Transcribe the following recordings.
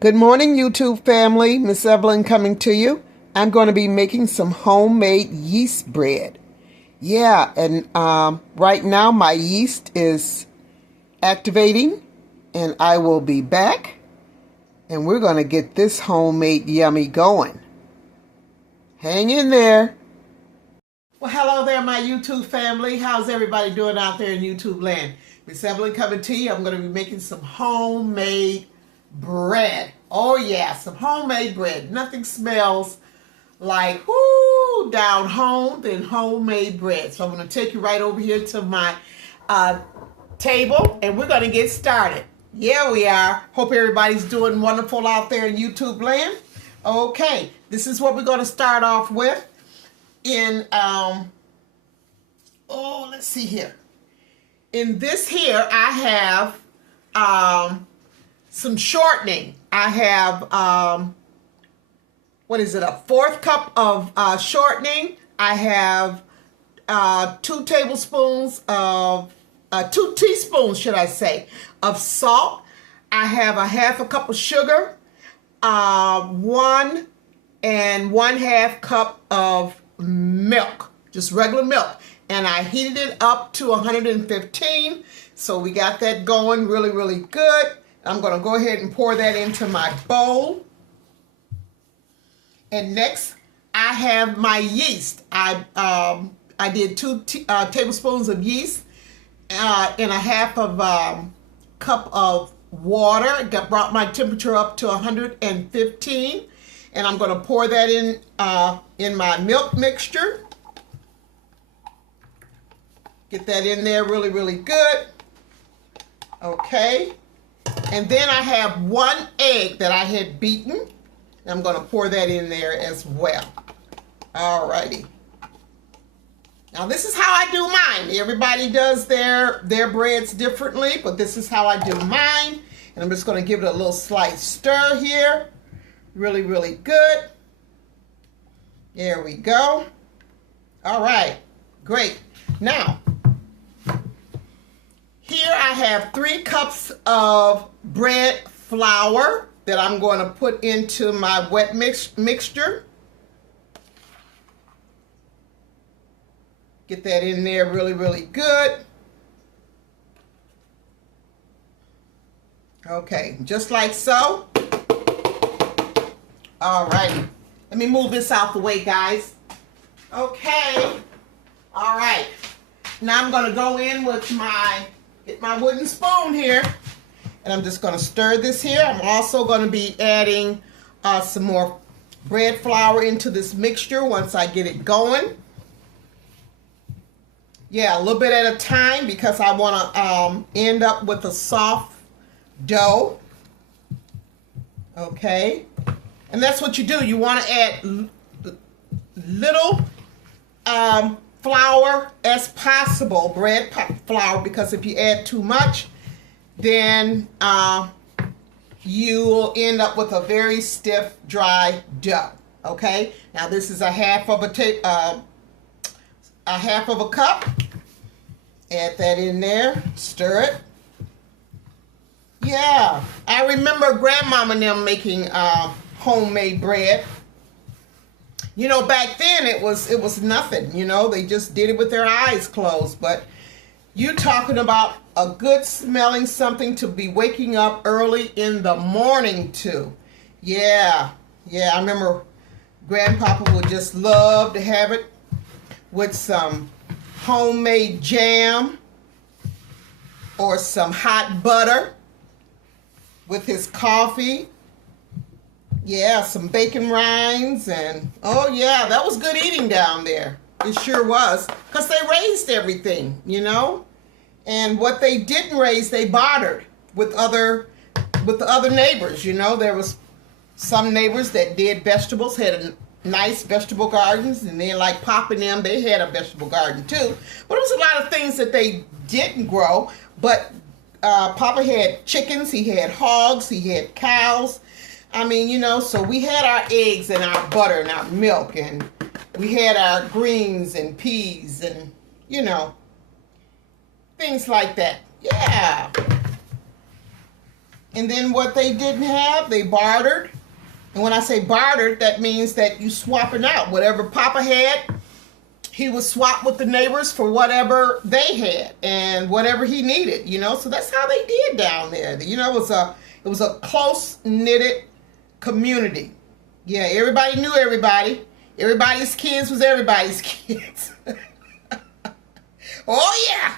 Good morning, YouTube family. Miss Evelyn coming to you. I'm going to be making some homemade yeast bread. Yeah, and right now my yeast is activating, and I will be back, and we're going to get this homemade yummy going. Hang in there. Well, hello there, my YouTube family. How's everybody doing out there in YouTube land? Miss Evelyn coming to you. I'm going to be making some homemade bread. Oh yeah, some homemade bread. Nothing smells like whoo down home than homemade bread. So I'm going to take you right over here to my table, and we're going to get started. Yeah, we are. Hope everybody's doing wonderful out there in YouTube land. Okay, this is what we're going to start off with. Let's see here. In this here, I have some shortening. I have, a 1/4 cup of shortening. I have 2 tablespoons of, 2 teaspoons, should I say, of salt. I have a 1/2 cup of sugar, 1 1/2 cup of milk, just regular milk. And I heated it up to 115. So we got that going really, really good. I'm going to go ahead and pour that into my bowl. And next, I have my yeast. I did 2 tablespoons of yeast and a 1/2 cup of water. Brought my temperature up to 115. And I'm going to pour that in my milk mixture. Get that in there really, really good. Okay. And then I have 1 egg that I had beaten. And I'm going to pour that in there as well. Alrighty. Now this is how I do mine. Everybody does their breads differently, but this is how I do mine. And I'm just going to give it a little slight stir here. Really, really good. There we go. All right. Great. Now, here I have 3 cups of bread flour that I'm going to put into my wet mixture. Get that in there really, really good. Okay, just like so. All right. Let me move this out the way, guys. Okay. All right. Now I'm going to go in with get my wooden spoon here, and I'm just going to stir this here. I'm also going to be adding some more bread flour into this mixture once I get it going. Yeah, a little bit at a time because I want to end up with a soft dough. Okay. And that's what you do. You want to add little flour as possible, bread flour, because if you add too much, then you will end up with a very stiff, dry dough. Okay. Now this is a 1/2 of a cup. Add that in there. Stir it. Yeah, I remember Grandmama and them making homemade bread. You know, back then it was nothing. You know, they just did it with their eyes closed. But you talking about a good smelling something to be waking up early in the morning to. Yeah, I remember Grandpapa would just love to have it with some homemade jam or some hot butter with his coffee. Yeah, some bacon rinds, and oh yeah, that was good eating down there. It sure was, because they raised everything, you know. And what they didn't raise, they bartered with the other neighbors. You know, there was some neighbors that did vegetables, had nice vegetable gardens, and then like Papa and them, they had a vegetable garden too. But it was a lot of things that they didn't grow. But Papa had chickens, he had hogs, he had cows. I mean, you know, so we had our eggs and our butter and our milk, and we had our greens and peas and, you know, things like that. Yeah. And then what they didn't have, they bartered. And when I say bartered, that means that you swapping out. Whatever Papa had, he would swap with the neighbors for whatever they had and whatever he needed, you know. So that's how they did down there. You know, it was a close-knitted community. Yeah, everybody knew everybody. Everybody's kids was everybody's kids. Oh yeah,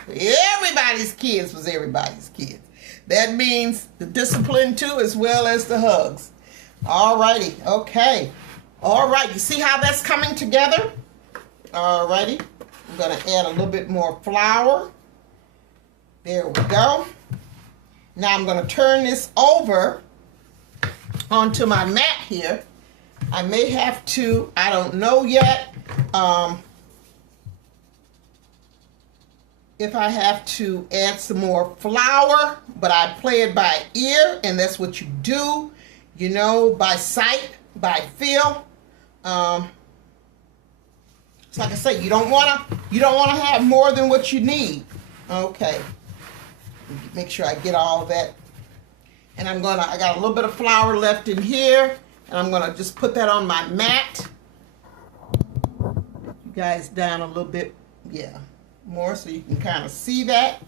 everybody's kids was everybody's kids. That means the discipline too, as well as the hugs. All righty, okay. All right, you see how that's coming together? All righty, I'm gonna add a little bit more flour. There we go. Now I'm gonna turn this over onto my mat here. I may have to, I don't know yet, if I have to add some more flour, but I play it by ear, and that's what you do, you know, by sight, by feel. So like I say, you don't wanna have more than what you need. Okay, make sure I get all that, and I got a little bit of flour left in here, and I'm gonna just put that on my mat. You guys down a little bit, yeah. More so you can kind of see that.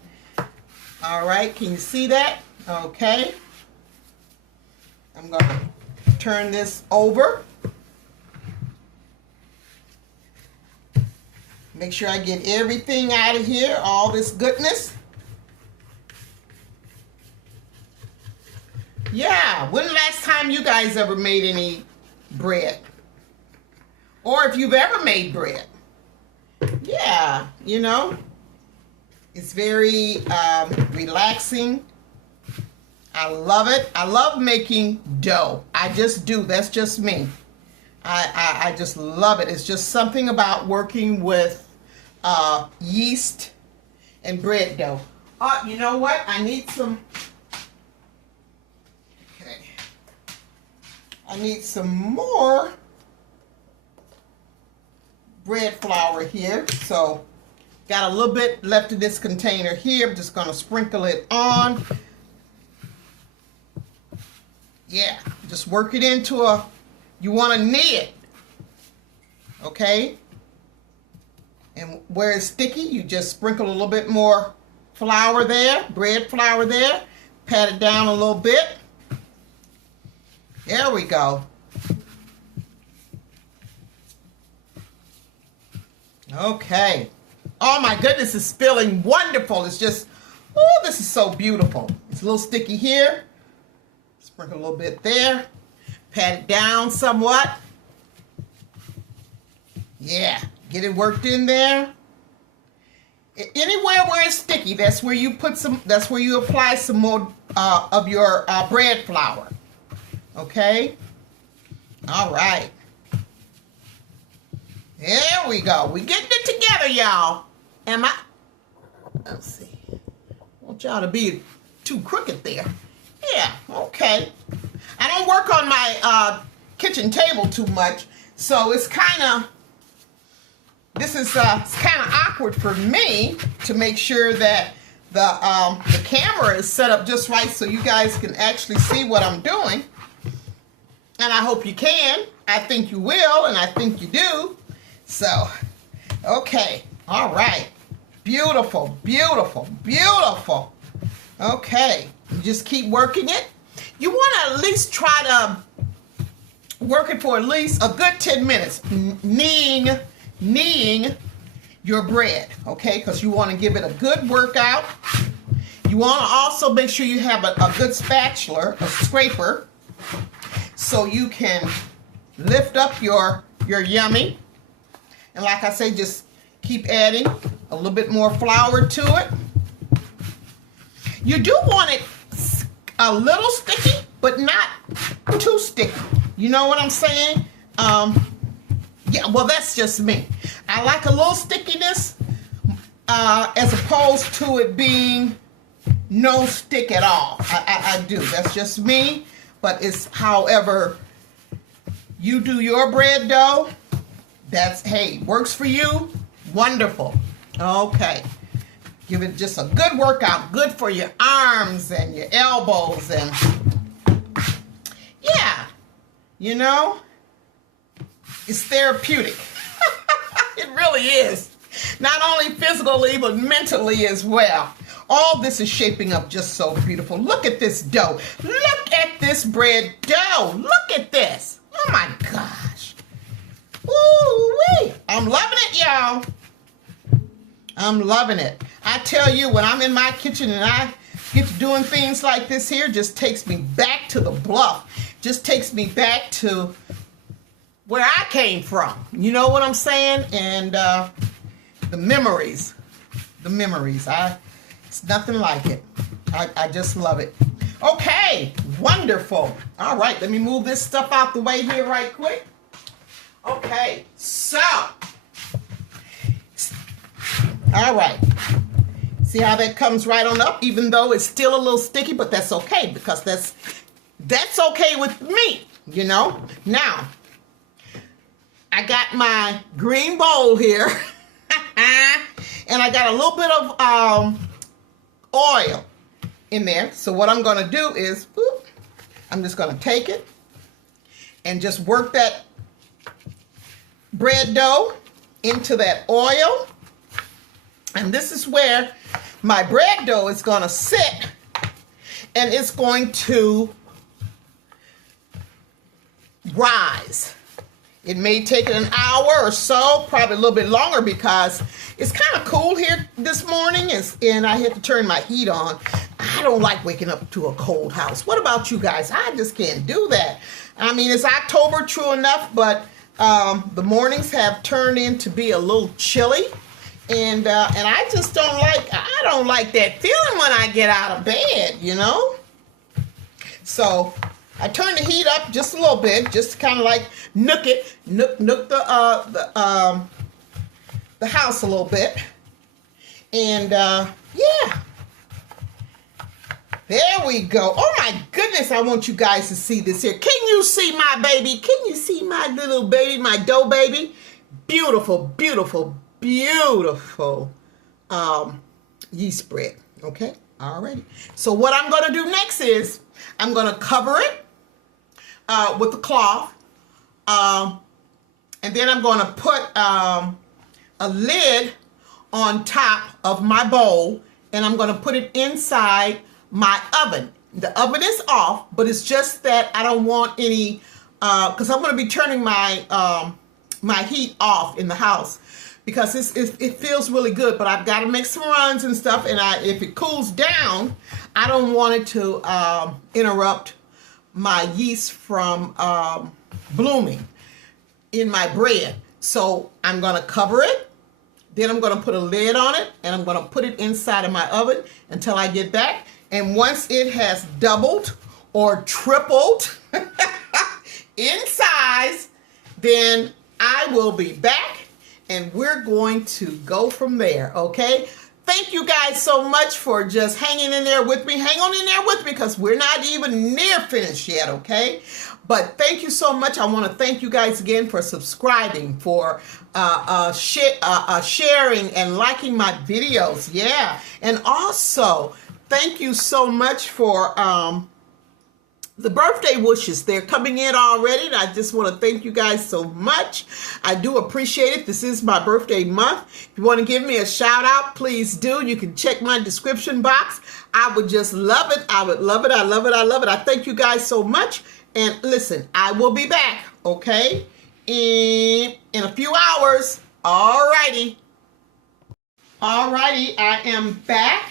All right, can you see that? Okay. I'm going to turn this over. Make sure I get everything out of here, all this goodness. Yeah, when the last time you guys ever made any bread? Or if you've ever made bread? Yeah, you know, it's very relaxing. I love it. I love making dough. I just do. That's just me. I just love it. It's just something about working with yeast and bread dough. You know what? I need some. Okay. I need some more bread flour here. So got a little bit left in this container here. I'm just going to sprinkle it on. Yeah, just work it into you want to knead it. Okay? And where it's sticky, you just sprinkle a little bit more flour there, bread flour there. Pat it down a little bit. There we go. Okay. Oh my goodness, it's spilling wonderful. It's just, oh, this is so beautiful. It's a little sticky here. Sprinkle a little bit there. Pat it down somewhat. Yeah, get it worked in there. Anywhere where it's sticky, that's where you put some, that's where you apply some more of your bread flour. Okay? All right. There we go. We getting it together, y'all. Let's see. I want y'all to be too crooked there. Yeah, okay. I don't work on my kitchen table too much, so it's kind of, it's kind of awkward for me to make sure that the camera is set up just right so you guys can actually see what I'm doing. And I hope you can. I think you will, and I think you do. So, okay, all right. Beautiful, beautiful, beautiful. Okay, you just keep working it. You want to at least try to work it for at least a good 10 minutes. Kneading your bread, okay? Because you want to give it a good workout. You want to also make sure you have a good spatula, a scraper, so you can lift up your yummy. And like I say, just keep adding a little bit more flour to it. You do want it a little sticky, but not too sticky. You know what I'm saying? Yeah, well, that's just me. I like a little stickiness as opposed to it being no stick at all. I do. That's just me. But it's however you do your bread dough. That's, hey, works for you. Wonderful. Okay. Give it just a good workout. Good for your arms and your elbows. And yeah, you know, it's therapeutic. It really is. Not only physically, but mentally as well. All this is shaping up just so beautiful. Look at this dough. Look at this bread dough. Look at this. Oh my gosh. Ooh-wee. I'm loving it, y'all. I'm loving it. I tell you, when I'm in my kitchen and I get to doing things like this here, just takes me back to the bluff. Just takes me back to where I came from. You know what I'm saying? And the memories. It's nothing like it. I just love it. Okay, wonderful. All right, let me move this stuff out the way here right quick. Okay, so, all right. See how that comes right on up, even though it's still a little sticky, but that's okay, because that's okay with me, you know. Now, I got my green bowl here, and I got a little bit of oil in there. So what I'm going to do is, I'm just going to take it and just work that bread dough into that oil. And this is where my bread dough is going to sit, and it's going to rise. It may take it an hour or so, probably a little bit longer, because it's kind of cool here this morning, and I had to turn my heat on. I don't like waking up to a cold house. What about you guys? I just can't do that. I mean, it's October, true enough, but the mornings have turned in to be a little chilly, and I just don't like that feeling when I get out of bed, you know? So I turn the heat up just a little bit, just to kind of like nook the house a little bit. And yeah, there we go. Oh my goodness, I want you guys to see this here. Can you see my baby? Can you see my little baby, my dough baby? Beautiful, beautiful, beautiful yeast bread. Okay, alrighty. So what I'm going to do next is I'm going to cover it with a cloth, and then I'm going to put a lid on top of my bowl, and I'm going to put it inside my oven. The oven is off, but it's just that I don't want any, because I'm going to be turning my my heat off in the house, because it feels really good, but I've got to make some runs and stuff, and if it cools down, I don't want it to interrupt my yeast from blooming in my bread. So I'm going to cover it, then I'm going to put a lid on it, and I'm going to put it inside of my oven until I get back. And once it has doubled or tripled in size, then I will be back, and we're going to go from there, okay? Thank you guys so much for just hanging in there with me. Hang on in there with me, because we're not even near finished yet, okay? But thank you so much. I want to thank you guys again for subscribing, for sharing and liking my videos. Yeah. And also, thank you so much for the birthday wishes. They're coming in already, and I just want to thank you guys so much. I do appreciate it. This is my birthday month. If you want to give me a shout out, please do. You can check my description box. I would just love it. I would love it. I love it. I love it. I thank you guys so much. And listen, I will be back, okay, in a few hours. Alrighty. Alrighty, I am back.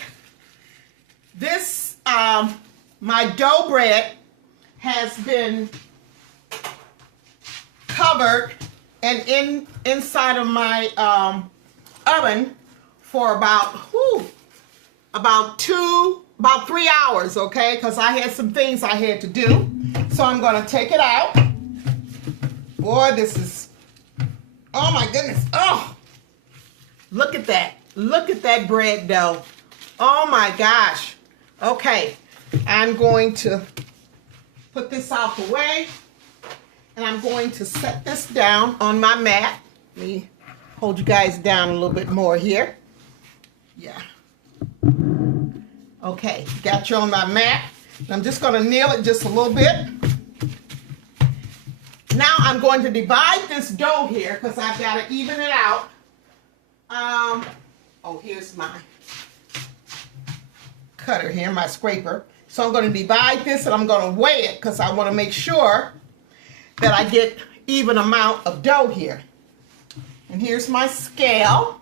This, my dough bread has been covered and inside of my oven for about 3 hours, okay? Because I had some things I had to do. So I'm going to take it out. Boy, this is, oh my goodness. Oh, look at that. Look at that bread dough. Oh my gosh. Okay, I'm going to put this out the way, and I'm going to set this down on my mat. Let me hold you guys down a little bit more here. Yeah. Okay, got you on my mat. I'm just going to kneel it just a little bit. Now I'm going to divide this dough here because I've got to even it out. Oh, here's my cutter here, my scraper. So I'm going to divide this and I'm going to weigh it because I want to make sure that I get even amount of dough here. And here's my scale.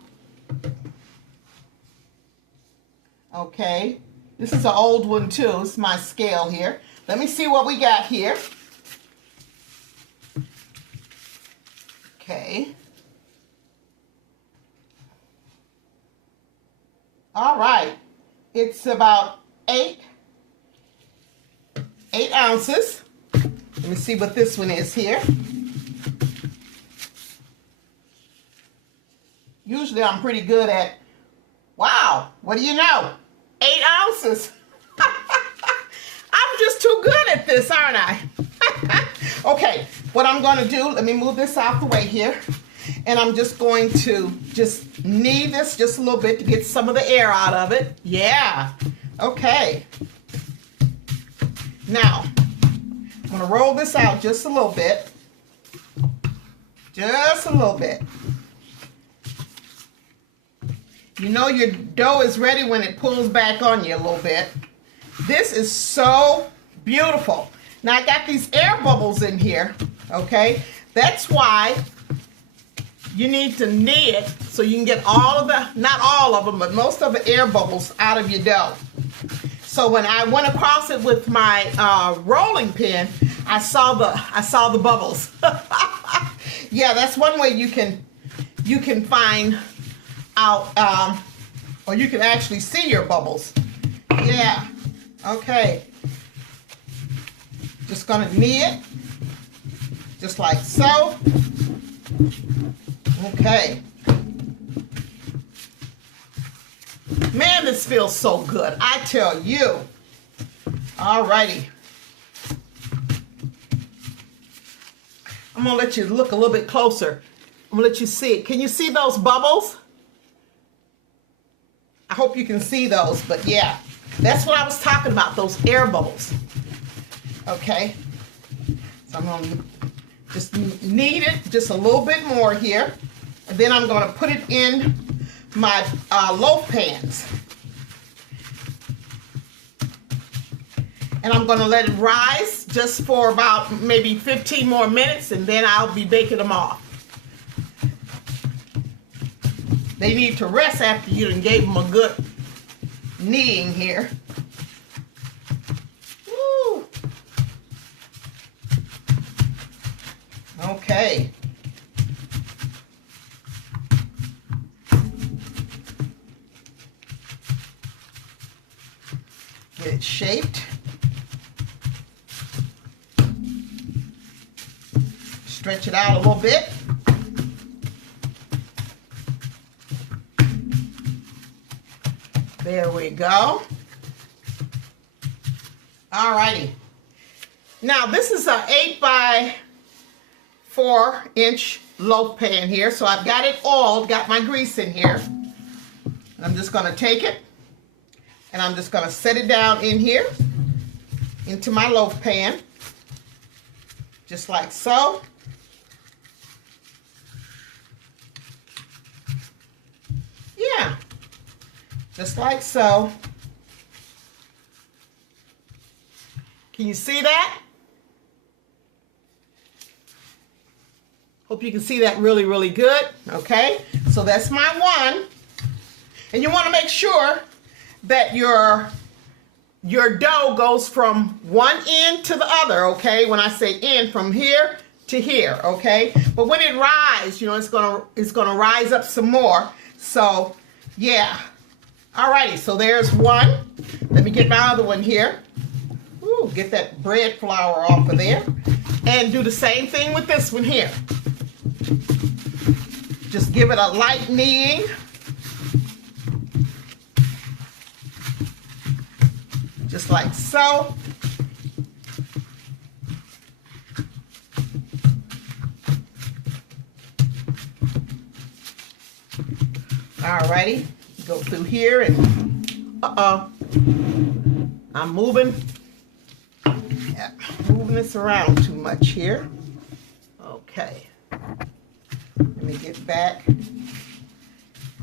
Okay, this is an old one too. It's my scale here. Let me see what we got here. Okay. All right. It's about 8 ounces. Let me see what this one is here. Usually I'm pretty good at, wow, what do you know? 8 ounces. I'm just too good at this, aren't I? Okay, what I'm going to do, let me move this out the way here. And I'm just going to just knead this just a little bit to get some of the air out of it. Yeah, okay. Now, I'm going to roll this out just a little bit. Just a little bit. You know your dough is ready when it pulls back on you a little bit. This is so beautiful. Now I got these air bubbles in here, okay? That's why you need to knead it so you can get all of the, not all of them, but most of the air bubbles out of your dough. So when I went across it with my rolling pin, I saw the bubbles. Yeah, that's one way you can find out, or you can actually see your bubbles. Yeah, okay. Just gonna knead it, just like so. Okay. Man, this feels so good, I tell you. Alrighty. I'm gonna let you look a little bit closer. I'm gonna let you see it. Can you see those bubbles? I hope you can see those, but yeah, that's what I was talking about, those air bubbles. Okay, so I'm going to just knead it just a little bit more here, and then I'm going to put it in my loaf pans. And I'm going to let it rise just for about maybe 15 more minutes, and then I'll be baking them off. They need to rest after you done gave them a good kneading here. Woo. Okay. Get it shaped. Stretch it out a little bit. There we go. Alrighty. Now this is an 8 by 4 inch loaf pan here. So I've got it oiled, got my grease in here. And I'm just going to take it and I'm just going to set it down in here into my loaf pan. Just like so. Yeah. Just like so. Can you see that? Hope you can see that really, really good. Okay, so that's my one. And you want to make sure that your dough goes from one end to the other, okay? When I say end, from here to here, okay? But when it rises, you know, it's gonna rise up some more. So, yeah. Alrighty, so there's one. Let me get my other one here. Ooh, get that bread flour off of there. And do the same thing with this one here. Just give it a light kneading. Just like so. Alrighty. Go through here and I'm moving this around too much here. Okay. Let me get back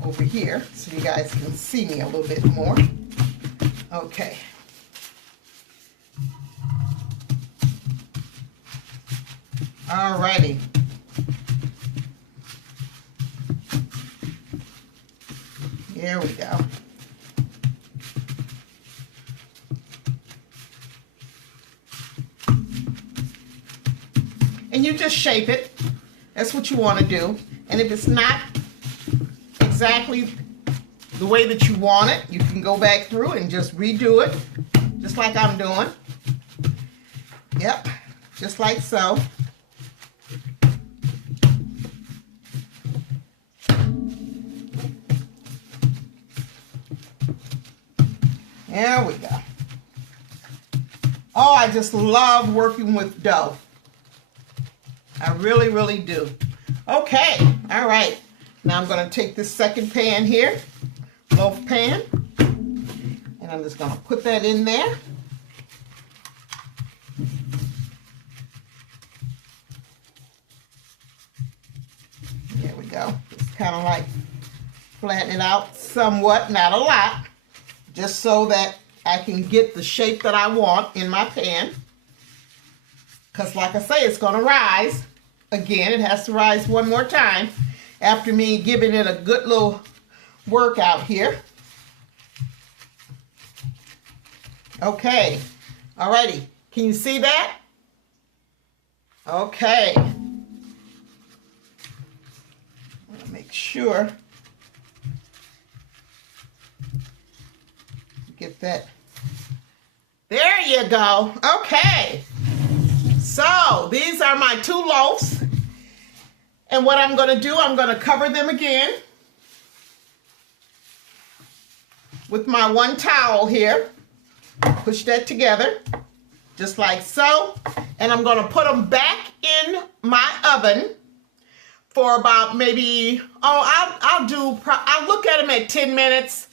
over here so you guys can see me a little bit more. Okay. Alrighty. There we go. And you just shape it. That's what you want to do. And if it's not exactly the way that you want it, you can go back through and just redo it, just like I'm doing. Yep, just like so. There we go. Oh, I just love working with dough. I really, really do. Okay, all right. Now I'm going to take this second pan here, loaf pan, and I'm just going to put that in there. There we go. Just kind of like flatten it out somewhat, not a lot, just so that I can get the shape that I want in my pan. Because like I say, it's going to rise. Again, it has to rise one more time after me giving it a good little workout here. Okay. Alrighty. Can you see that? Okay. Make sure. Get that. There you go. Okay. So these are my 2 loaves. And what I'm going to do, I'm going to cover them again with my 1 towel here. Push that together just like so. And I'm going to put them back in my oven for about maybe, I'll look at them at 10 minutes.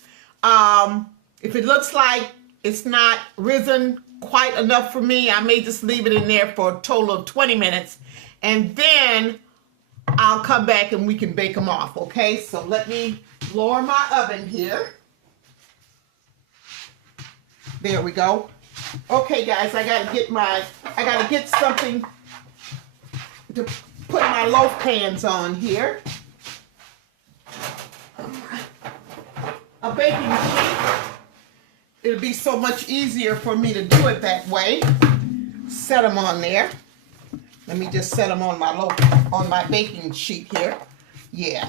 If it looks like it's not risen quite enough for me, I may just leave it in there for a total of 20 minutes. And then I'll come back and we can bake them off, okay? So let me lower my oven here. There we go. Okay, guys, I gotta get something to put my loaf pans on here. A baking sheet. It'll be so much easier for me to do it that way. Set them on there. Let me just set them on my baking sheet here. Yeah.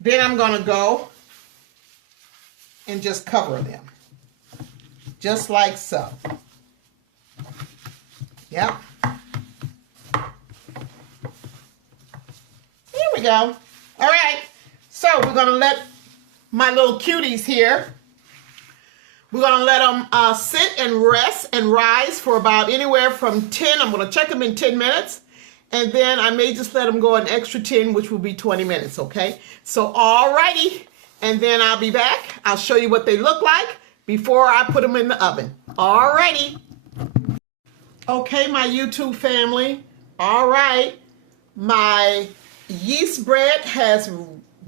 Then I'm gonna go and just cover them. Just like so. Yep. Here we go. All right. So we're gonna let my little cuties here, we're going to let them sit and rest and rise for about anywhere from 10. I'm going to check them in 10 minutes. And then I may just let them go an extra 10, which will be 20 minutes, okay? So, alrighty. And then I'll be back. I'll show you what they look like before I put them in the oven. Alrighty. Okay, my YouTube family. All right. My yeast bread has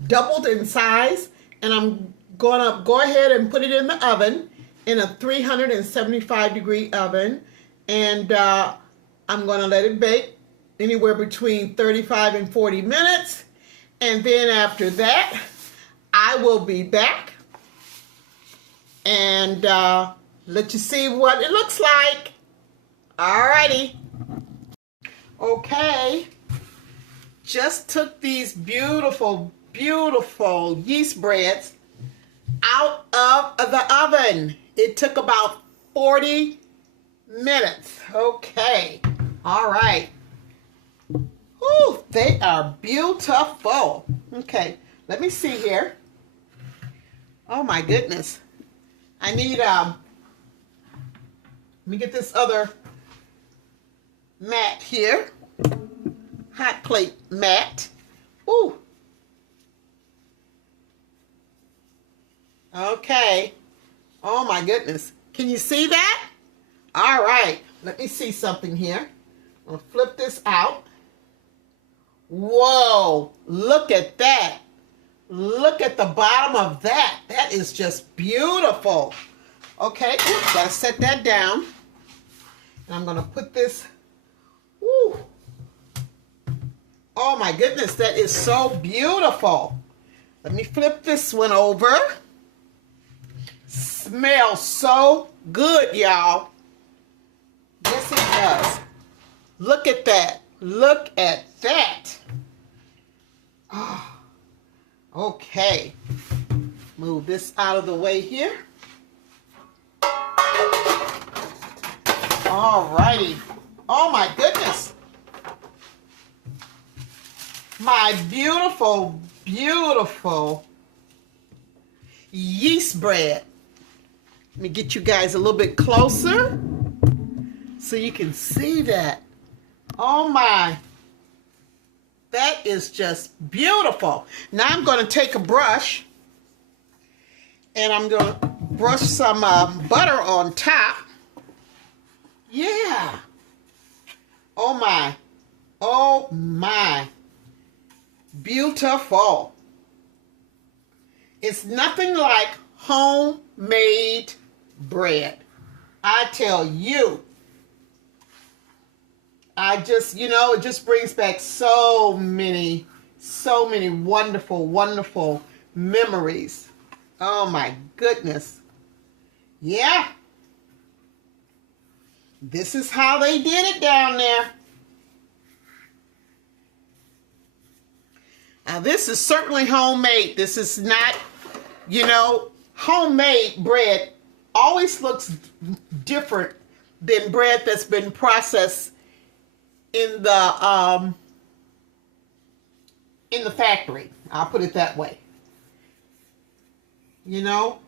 doubled in size. And I'm going to go ahead and put it in the oven, in a 375-degree oven, and I'm going to let it bake anywhere between 35 and 40 minutes, and then after that, I will be back and let you see what it looks like. Alrighty. Okay, just took these beautiful, beautiful yeast breads out of the oven. It took about 40 minutes. Okay. All right. Ooh, they are beautiful. Okay. Let me see here. Oh my goodness. I need let me get this other mat here. Hot plate mat. Ooh. Okay. Oh my goodness. Can you see that? All right, let me see something here. I'll flip this out. Whoa, look at that. Look at the bottom of that. That is just beautiful. Okay, gotta set that down. And I'm gonna put this, woo. Oh my goodness, that is so beautiful. Let me flip this one over. Smells so good, y'all. Yes, it does. Look at that. Look at that. Oh, okay. Move this out of the way here. All righty. Oh my goodness. My beautiful, beautiful yeast bread. Let me get you guys a little bit closer so you can see that. Oh my. That is just beautiful. Now I'm going to take a brush and I'm going to brush some butter on top. Yeah. Oh my. Oh my. Beautiful. It's nothing like homemade bread. I tell you. I just, you know, it just brings back so many wonderful, wonderful memories. Oh my goodness. Yeah. This is how they did it down there. Now this is certainly homemade. This is not, you know, homemade bread always looks different than bread that's been processed in the factory. I'll put it that way. You know,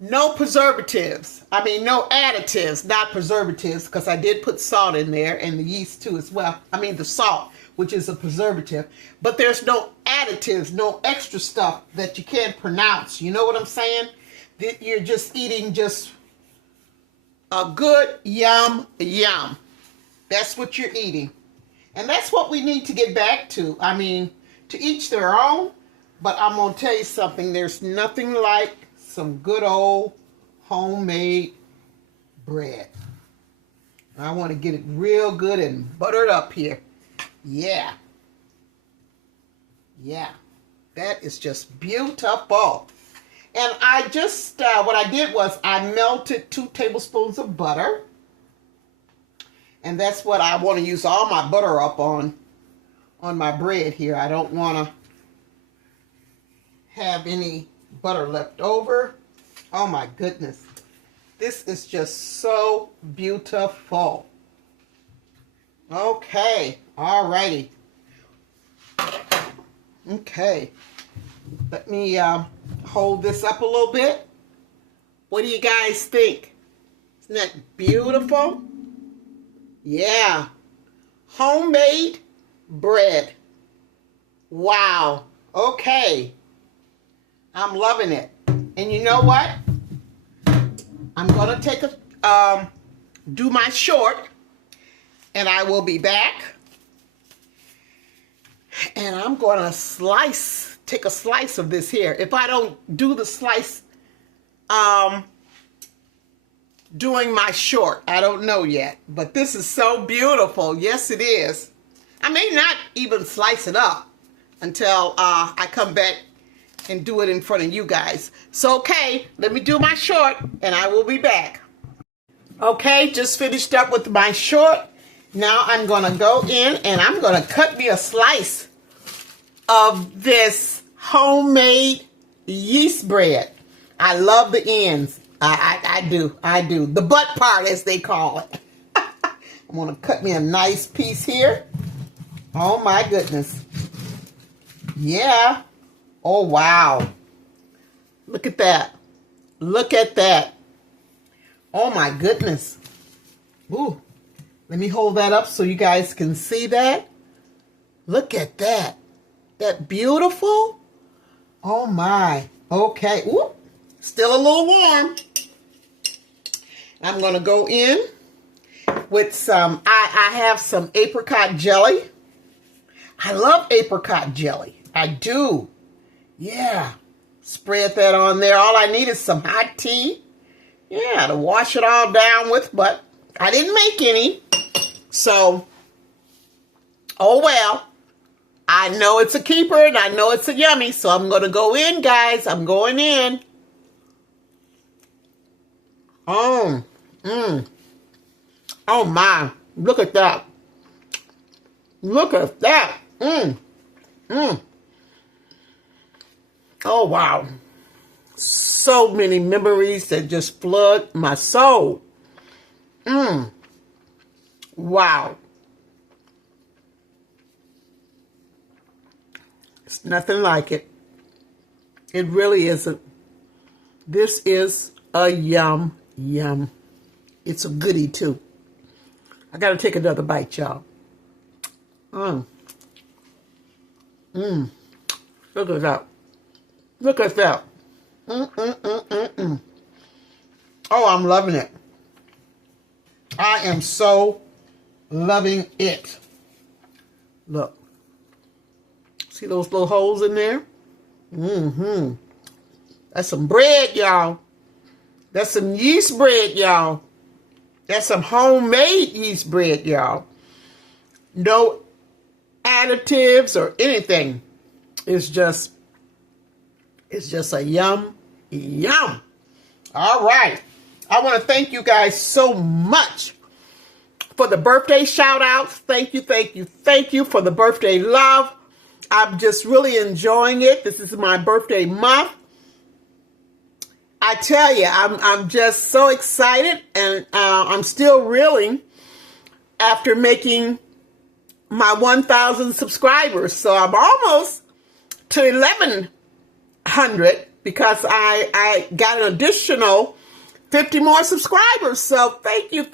no preservatives. I mean, no additives, not preservatives, because I did put salt in there and the yeast too as well. I mean, the salt, which is a preservative. But there's no additives, no extra stuff that you can't pronounce. You know what I'm saying? That you're just eating just a good yum. That's what you're eating. And that's what we need to get back to. I mean, to each their own. But I'm going to tell you something. There's nothing like some good old homemade bread. I want to get it real good and buttered up here. Yeah. Yeah. That is just beautiful. And I just, what I did was I melted 2 tablespoons of butter. And that's what I want to use all my butter up on my bread here. I don't want to have any butter left over. Oh my goodness. This is just so beautiful. Okay. Alrighty. Okay. Let me hold this up a little bit. What do you guys think? Isn't that beautiful? Yeah. Homemade bread. Wow. Okay. I'm loving it. And you know what? I'm going to take a, do my short, and I will be back. And I'm going to take a slice of this here. If I don't do the slice doing my short, I don't know yet. But this is so beautiful. Yes, it is. I may not even slice it up until I come back and do it in front of you guys. So, okay, let me do my short, and I will be back. Okay, just finished up with my short. Now I'm going to go in, and I'm going to cut me a slice of this homemade yeast bread. I love the ends. I do. The butt part, as they call it. I'm going to cut me a nice piece here. Oh, my goodness. Yeah. Oh, wow. Look at that. Look at that. Oh, my goodness. Ooh. Let me hold that up so you guys can see that. Look at that. That beautiful? Oh, my. Okay. Ooh. Still a little warm. I'm going to go in with some, I have some apricot jelly. I love apricot jelly. I do. Yeah. Spread that on there. All I need is some hot tea. Yeah, to wash it all down with, but I didn't make any. So, oh well. I know it's a keeper and I know it's a yummy, so I'm going to go in, guys. I'm going in. Oh, oh my. Look at that. Look at that. Oh, wow. So many memories that just flood my soul. Wow. It's nothing like it. It really isn't. This is a yum. It's a goodie, too. I got to take another bite, y'all. Look at that. Look at that. Oh, I'm loving it. I am so loving it. Look. See those little holes in there? That's some bread, y'all. That's some yeast bread, y'all. That's some homemade yeast bread, y'all. No additives or anything. It's just a yum. All right. I want to thank you guys so much for the birthday shout outs. Thank you for the birthday love. I'm just really enjoying it. This is my birthday month. I tell you, I'm just so excited, and I'm still reeling after making my 1,000 subscribers. So I'm almost to 1,100 because I got an additional 50 more subscribers. So thank you.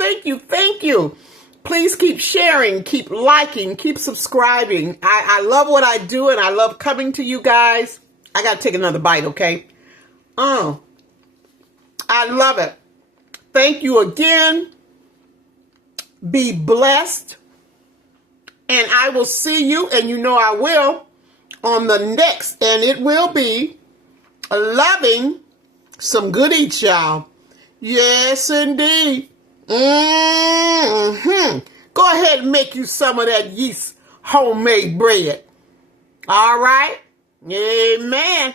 Please keep sharing, keep liking, keep subscribing. I love what I do, and I love coming to you guys. I got to take another bite, okay? I love it. Thank you again. Be blessed. And I will see you, and you know I will, on the next. And it will be loving some good eats, y'all. Yes, indeed. Go ahead and make you some of that yeast homemade bread. All right? Amen.